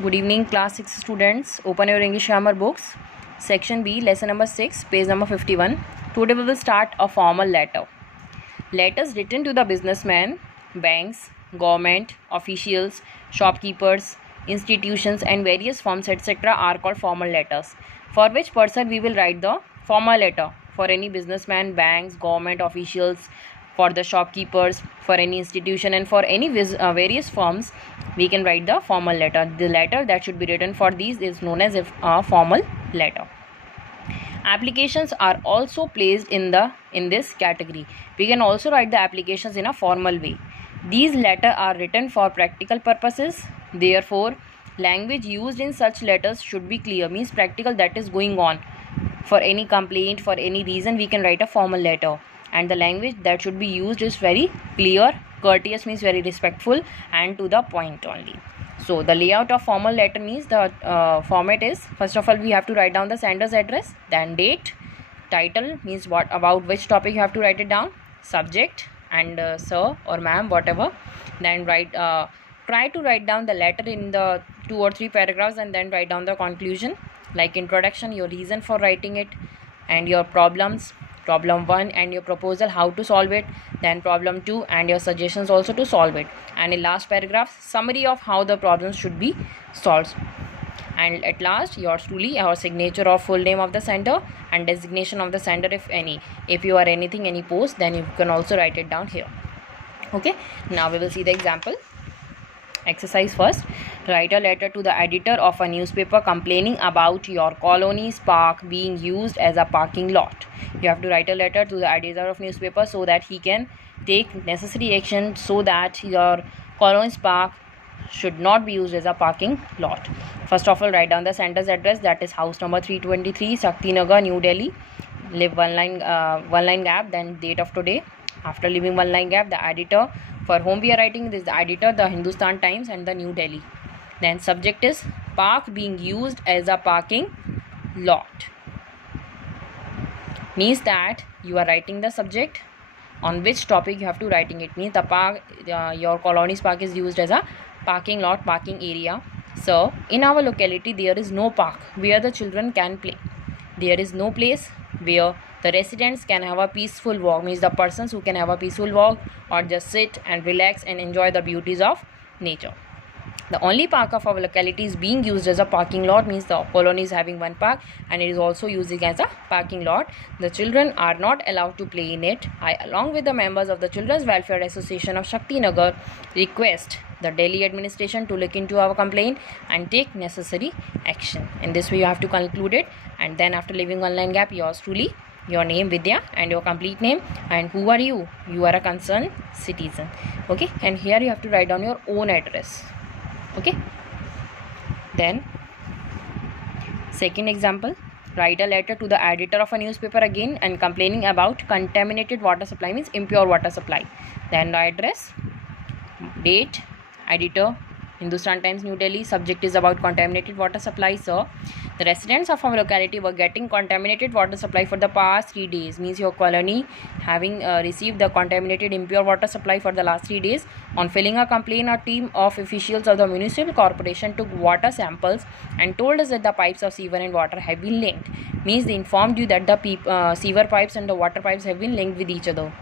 Good evening, class 6 students. Open your English grammar books. Section B, lesson number 6, page number 51. Today we will start a formal letter. Letters written to the businessmen, banks, government, officials, shopkeepers, institutions and various firms etc. are called formal letters. For which person we will write the formal letter? For any businessman, banks, government officials, for the shopkeepers, for any institution and for any various firms, we can write the formal letter. The letter that should be written for these is known as a formal letter. Applications are also placed in this category. We can also write the applications in a formal way. These letters are written for practical purposes. Therefore, language used in such letters should be clear, means practical, that is going on. For any complaint, for any reason, we can write a formal letter, and the language that should be used is very clear. Courteous means very respectful and to the point only. So the layout of formal letter means the format is, first of all we have to write down the sender's address, then date, title means what about which topic you have to write it down, subject and sir or ma'am, whatever. Then try to write down the letter in the 2 or 3 paragraphs, and then write down the conclusion, like introduction, your reason for writing it, and your problems, problem 1 and your proposal how to solve it, then problem 2 and your suggestions also to solve it, and in last paragraph summary of how the problems should be solved, and at last yours truly, our signature or full name of the sender and designation of the sender if any. If you are anything, any post, then you can also write it down here. Okay, now we will see the example. Exercise first. Write a letter to the editor of a newspaper complaining about your colony's park being used as a parking lot. You have to write a letter to the editor of newspaper so that he can take necessary action so that your colony's park should not be used as a parking lot. First of all, write down the sender's address, that is house number 323, Shakti Nagar, New Delhi. Leave one line gap, then date of today. After leaving one line gap, the editor for whom we are writing, this is the editor, the Hindustan Times and the New Delhi. Then subject is park being used as a parking lot, means that you are writing the subject on which topic you have to writing it, means the park, your colony's park is used as a parking lot, parking area. So in our locality there is no park where the children can play. There is no place where the residents can have a peaceful walk, means the persons who can have a peaceful walk or just sit and relax and enjoy the beauties of nature. The only park of our locality is being used as a parking lot, means the colony is having one park and it is also using as a parking lot. The children are not allowed to play in it. I, along with the members of the Children's Welfare Association of Shakti Nagar, request the Delhi administration to look into our complaint and take necessary action. In this way you have to conclude it, and then after leaving one line gap, yours truly, your name Vidya and your complete name, and who are you? You are a concerned citizen. Okay, and here you have to write down your own address. Okay, then second example, write a letter to the editor of a newspaper again and complaining about contaminated water supply, means impure water supply. Then the address, date, editor, Hindustan Times, New Delhi. Subject is about contaminated water supply. So the residents of our locality were getting contaminated water supply for the past 3 days, means your colony having received the contaminated impure water supply for the last 3 days. On filling a complaint, a team of officials of the municipal corporation took water samples and told us that the pipes of sewer and water have been linked, means they informed you that the sewer pipes and the water pipes have been linked with each other.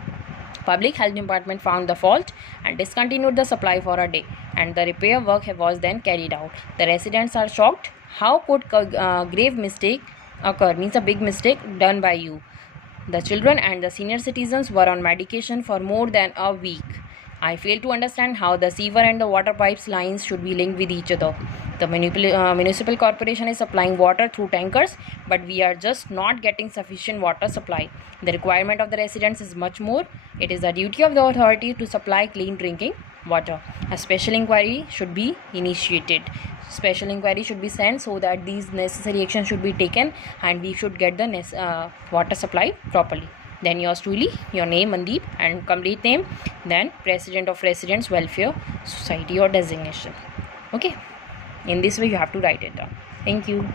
Public Health Department found the fault and discontinued the supply for a day, and the repair work was then carried out. The residents are shocked. How could grave mistake occur, means a big mistake done by you. The children and the senior citizens were on medication for more than a week. I fail to understand how the sewer and the water pipes lines should be linked with each other. The municipal corporation is supplying water through tankers, but we are just not getting sufficient water supply. The requirement of the residents is much more. It is the duty of the authority to supply clean drinking water. A special inquiry should be initiated. Special inquiry should be sent so that these necessary actions should be taken and we should get the water supply properly. Then yours truly, your name Mandeep and complete name, then President of Residents Welfare Society or designation. Okay, in this way you have to write it down. Thank you.